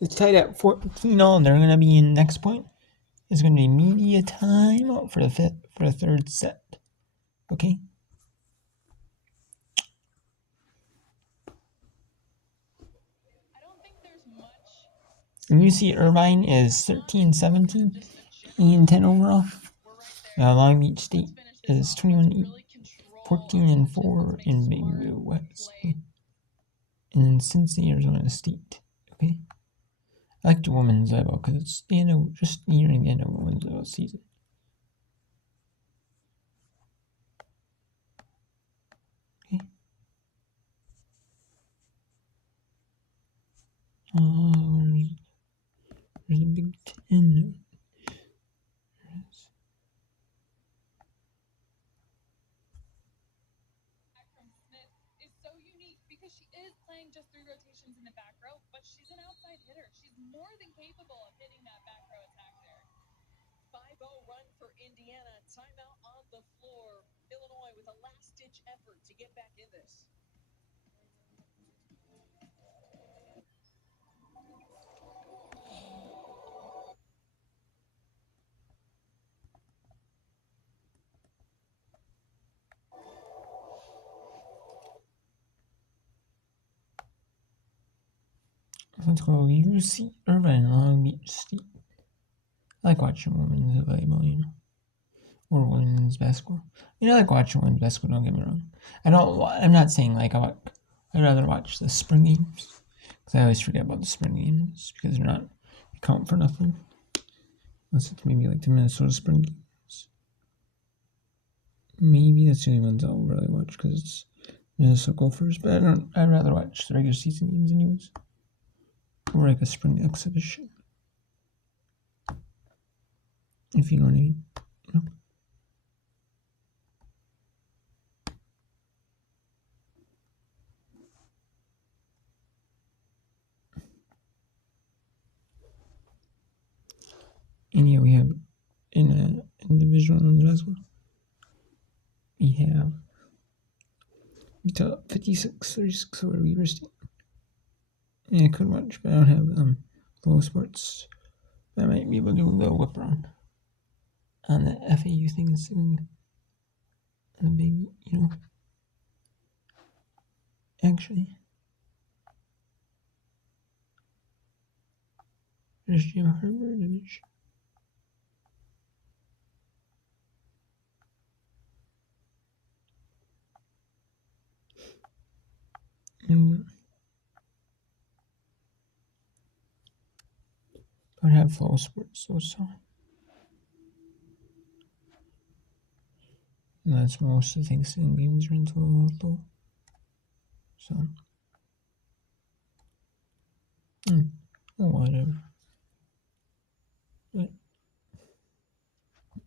It's tied at 14 all. They're going to be in next point. It's going to be media time for the third set. Okay. And you see Irvine is 13-17 and 10 overall. Long Beach State is 21-8, 14-4 in Big Blue West. And then Cincy, Arizona State. Okay. I like the women's volleyball because it's just nearing the end of women's volleyball season. Okay. Where's the Big Ten? Let's go UC Irvine, Long Beach State. I like watching women's volleyball, or women's basketball. I like watching women's basketball. Don't get me wrong. I'm not saying like I'd rather watch the spring games because I always forget about the spring games because they count for nothing. Unless it's maybe like the Minnesota spring games. Maybe that's the only ones I'll really watch because it's Minnesota Gophers. But I'd rather watch the regular season games anyways, or like a spring exhibition. If you know what I mean. No? And yeah, we have in Division 1 as well. We have Utah 56-36 over Weber State. Yeah, I could watch, but I don't have Flow Sports. But I might be able to do a little whip around on the FAU thing soon. The big, actually. There's Jim Harvard image. I have Flow Sports, so. And that's most of the things in games rental, though. So. Whatever. But,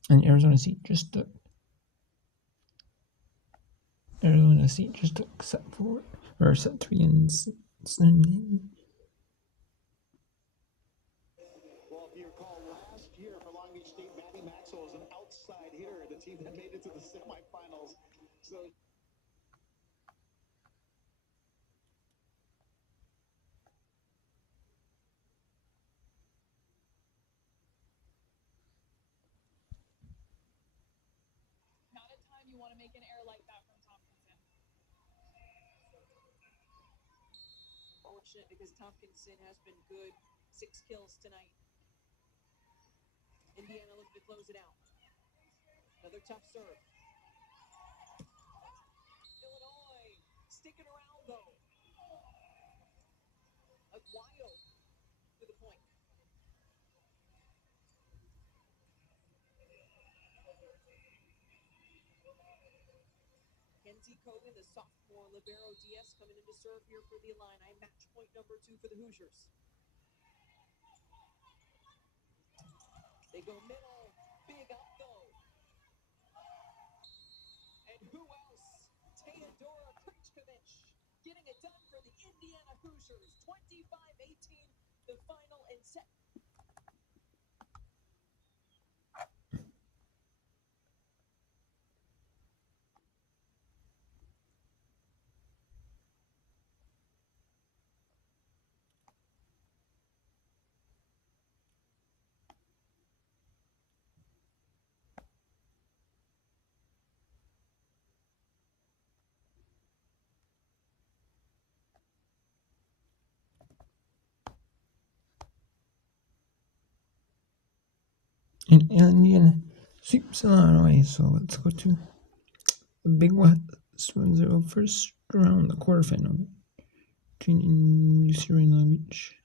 and Arizona State just took set 4 or set 3 in Sunday. Well, if you recall, last year for Long Beach State, Maddie Maxwell was an outside hitter, the team that made it to the semifinals. So. Fortunate because Tompkinson has been good. 6 kills tonight. Indiana looking to close it out. Another tough serve. Illinois sticking around though. Aguayo to the point. Kenzie Kogan, the sophomore libero DS, coming in to serve here for the Illini. Match point number 2 for the Hoosiers. They go middle, big up though. And who else? Teodora Krichkovich getting it done for the Indiana Hoosiers. 25-18, the final and set. And Indiana sweeps Illinois, so let's go to the Big West Windsor first round, the quarterfinal between UC and Long Beach.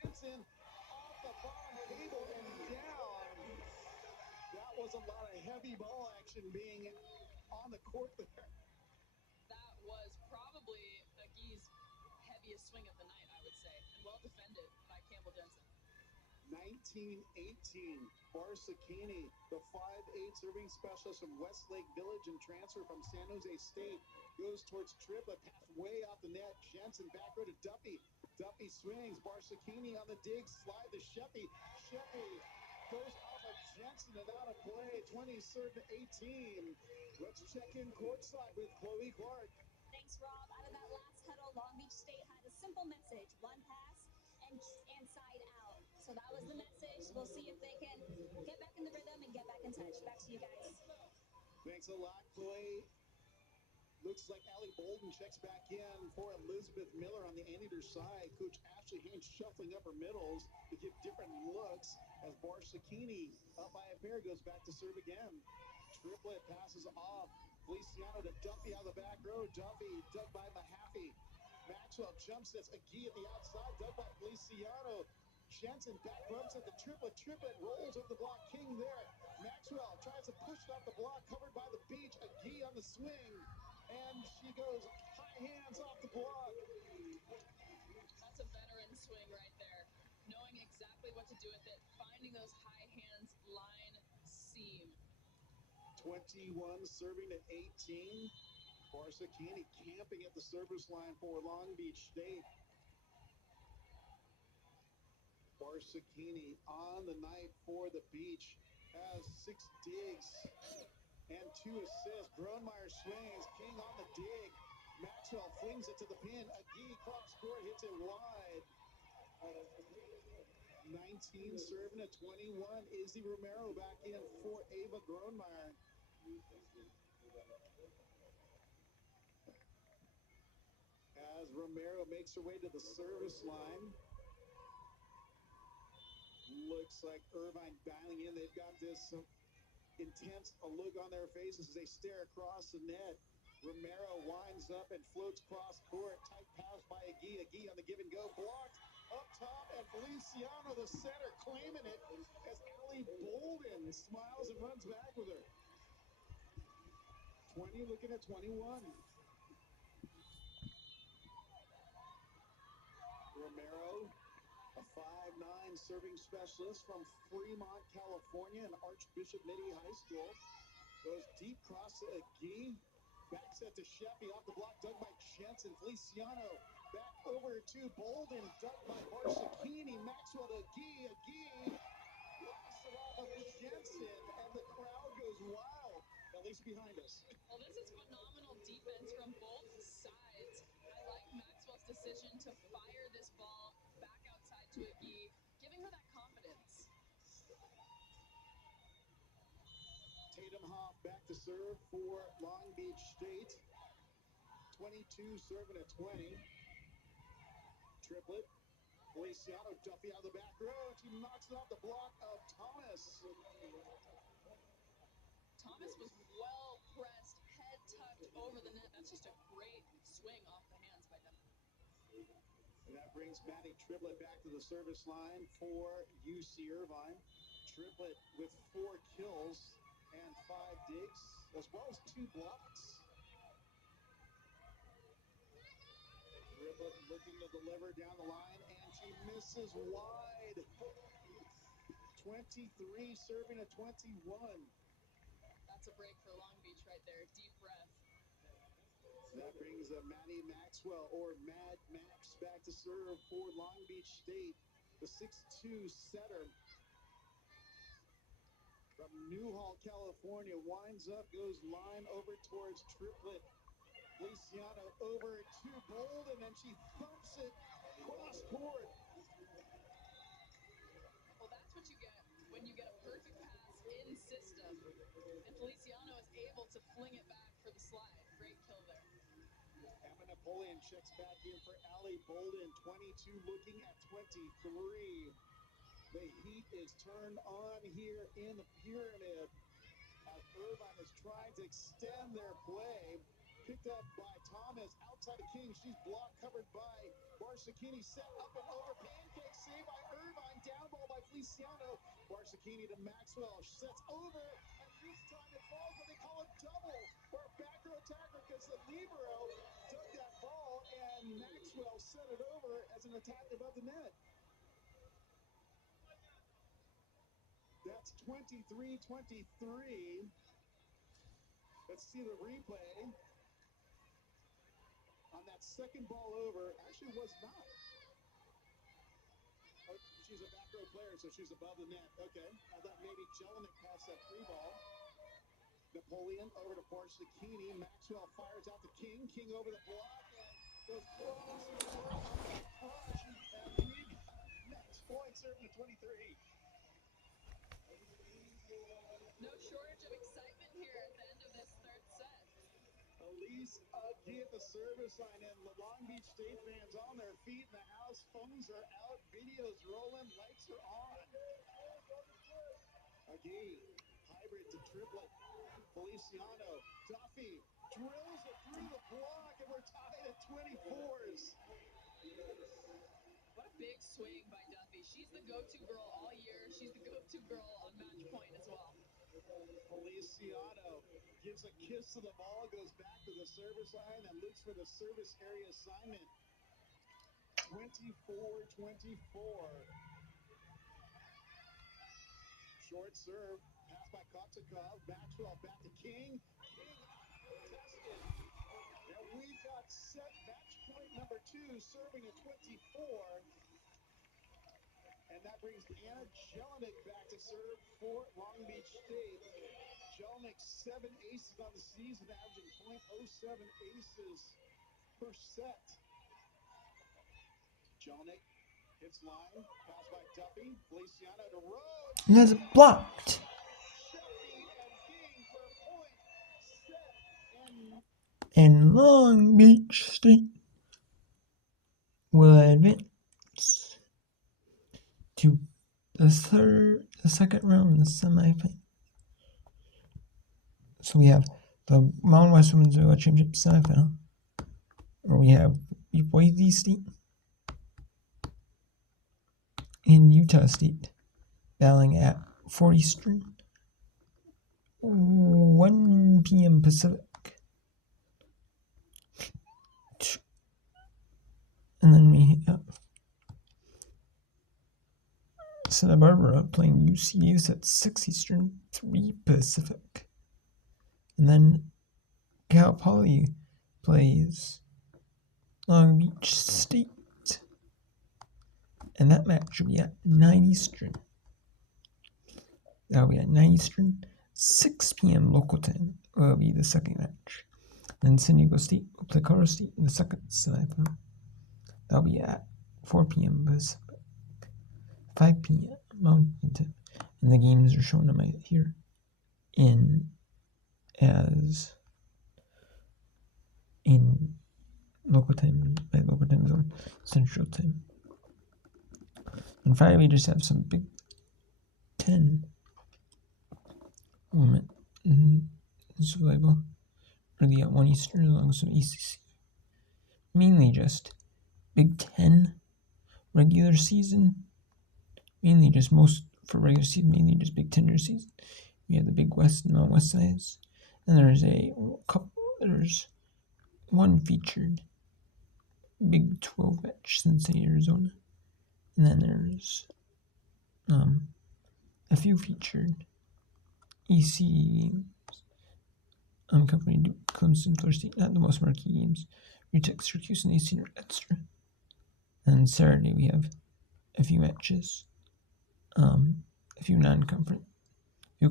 Vincent off the bottom table and down. That was a lot of heavy ball action being on the court there. That was probably McGee's heaviest swing of the night, I would say, and well defended by Campbell Jensen. 1918, Barsakini, the 5'8" serving specialist from Westlake Village and transfer from San Jose State, goes towards triplet, pass way off the net. Jensen back row to Duffy. Duffy swings. Barsakini on the dig, slide to Sheffy. Sheffy goes off of Jensen and out of play. 20 serve to 18. Let's check in courtside with Chloe Clark. Thanks, Rob. Out of that last huddle, Long Beach State had a simple message: one pass and side out. So that was the message. We'll see if they can get back in the rhythm and get back in touch. Back to you guys. Thanks a lot, Chloe. Looks like Allie Bolden checks back in for Elizabeth Miller on the Anteater side. Coach Ashley Haynes shuffling up her middles to give different looks as Barsakini up by a pair goes back to serve again. Triplet passes off. Feliciano to Duffy out of the back row. Duffy dug by Mahaffey. Maxwell jump sets. Agee at the outside, dug by Feliciano. Jensen back bumps at the triplet. Triplet rolls over the block. King there. Maxwell tries to push it off the block, covered by the beach. Agee on the swing. And she goes high hands off the block. That's a veteran swing right there. Knowing exactly what to do with it, finding those high hands, line, seam. 21 serving to 18. Barsakini camping at the service line for Long Beach State. Barsakini on the night for the Beach has 6 digs and 2 assists. Gronemeyer swings. King on the dig. Maxwell flings it to the pin. Agee cross court hits it wide. 19 serving at 21. Izzy Romero back in for Ava Gronemeyer. As Romero makes her way to the service line. Looks like Irvine dialing in. They've got this intense look on their faces as they stare across the net. Romero winds up and floats cross court. Tight pass by Agee. Agee on the give and go. Blocked up top, and Feliciano, the center, claiming it as Allie Bolden smiles and runs back with her. 20 looking at 21. Romero, a 5'9" serving specialist from Fremont, California, and Archbishop Mitty High School. Goes deep cross to Agee. Back set to Sheffy off the block, dug by Jensen. Feliciano back over to Bolden, dug by Barsakini. Maxwell to Agee. Agee blasts it off of Jensen, and the crowd goes wild, at least behind us. Well, this is phenomenal defense from both sides. I like Maxwell's decision to fire this ball back outside to Agee, giving her that confidence. Tatum Hoff back to serve for Long Beach State. 22 serving at 20. Triplet. Feliciano, Duffy out of the back row. She knocks it off the block of Thomas. Thomas was well pressed, head tucked over the net. That's just a great swing off the hands by Duffy. And that brings Maddie Triplet back to the service line for UC Irvine. Triplet with 4 kills and 5 digs, as well as 2 blocks. Triplet looking to deliver down the line, and she misses wide. 23 serving at 21. That's a break for Long Beach right there. Deep breath. That brings Maddie Maxwell, or Mad Max, back to serve for Long Beach State. The 6'2" setter from Newhall, California, winds up, goes line over towards Triplet. Feliciano over to Bolden, and she thumps it cross court. Well, that's what you get when you get a perfect in system. And Feliciano is able to fling it back for the slide. Great kill there. Emma Napoleon checks back in for Allie Bolden. 22 looking at 23. The heat is turned on here in the pyramid as Irvine is trying to extend their play. Picked up by Thomas outside of King. She's blocked, covered by Barsakini. Set up and over. Pancake save by Irvine. Down ball by Feliciano. Barsakini to Maxwell. Sets over. And this time it falls, but they call it double for a back row attacker because the libero took that ball and Maxwell set it over as an attack above the net. That's 23-23. Let's see the replay. On that second ball over, actually was not. Oh, she's a back row player, so she's above the net. Okay. I thought maybe Jelinek passed that free ball. Napoleon over to Barsakini. Maxwell fires out to King. King over the block and goes close. And we next point serving to 23. No shortage of excitement here at the end of this third set. Elise Agee at the service line, and the Long Beach State fans on their feet in the house. Phones are out, videos rolling, lights are on. Agee, hybrid to triplet. Feliciano, Duffy drills it through the block, and we're tied at 24s. What a big swing by Duffy. She's the go-to girl all year. She's the go-to girl on match point as well. Feliciano gives a kiss to the ball, goes back to the service line, and looks for the service area assignment. 24-24. Short serve, pass by Kotikov. Maxwell back to King. King untested. And we've got set match point number 2, serving at 24. And that brings Anna Jelinek back to serve for Long Beach State. Jelinek 7 aces on the season, averaging .07 aces per set. Jelinek hits line, pass by Duffy. Feliciano to Rhodes. And that's blocked. Sheffy and King for a point. Set And Long Beach State will advance to the second round of the semifinal. So we have the Mountain West Women's Volleyball Championship semifinal, where we have Boise State and Utah State battling at 4 Eastern, 1 p.m. Pacific. And then we have Santa Barbara playing UCDS at 6 Eastern, 3 Pacific. And then Cal Poly plays Long Beach State. And that match will be at 9 Eastern. That'll be at 9 Eastern, 6 p.m. local time will be the second match. Then San Diego State will play Colorado State in the second semifinal. That'll be at 4 p.m. Pacific, 5 p.m. Mountain Time. And the games are shown here in local time, by local time zone, Central Time. And Friday we just have some Big Ten women's volleyball early at 1 Eastern along with ECC. Mainly just Big Ten regular season. Mainly just Big Ten season. We have the Big West and Mountain West sides. And there's one featured Big 12 match, Cincinnati, Arizona. And then there's a few featured EC games. Company Duke, Clemson, Florida State, not the most marquee games. Utah, Syracuse, and AC Extra. And Saturday we have a few matches, a few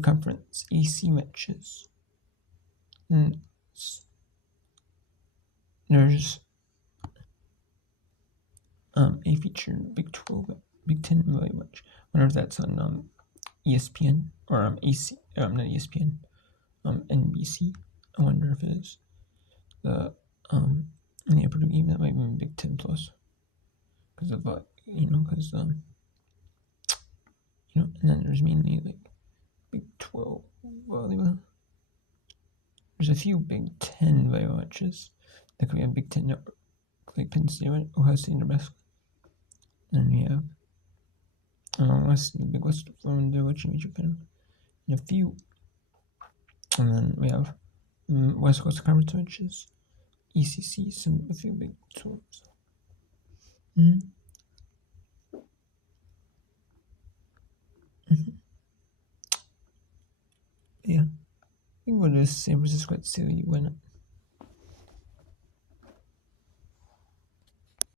conference AC matches. And there's a featured Big 12, Big 10 volleyball match. Whenever that's on ESPN or AC. Not ESPN. NBC. I wonder if it is the Purdue game that might be Big Ten Plus because of and then there's mainly like Big 12 volleyball. There's a few Big 10 volleyball matches that could be a Big 10 network, like Penn State, Ohio State, Nebraska. And we have the Big West from the Championship kind of, and a few. And then we have West Coast Conference matches, ECC, a few Big 12s. Yeah. I think we'll do San Francisco at CU, why not?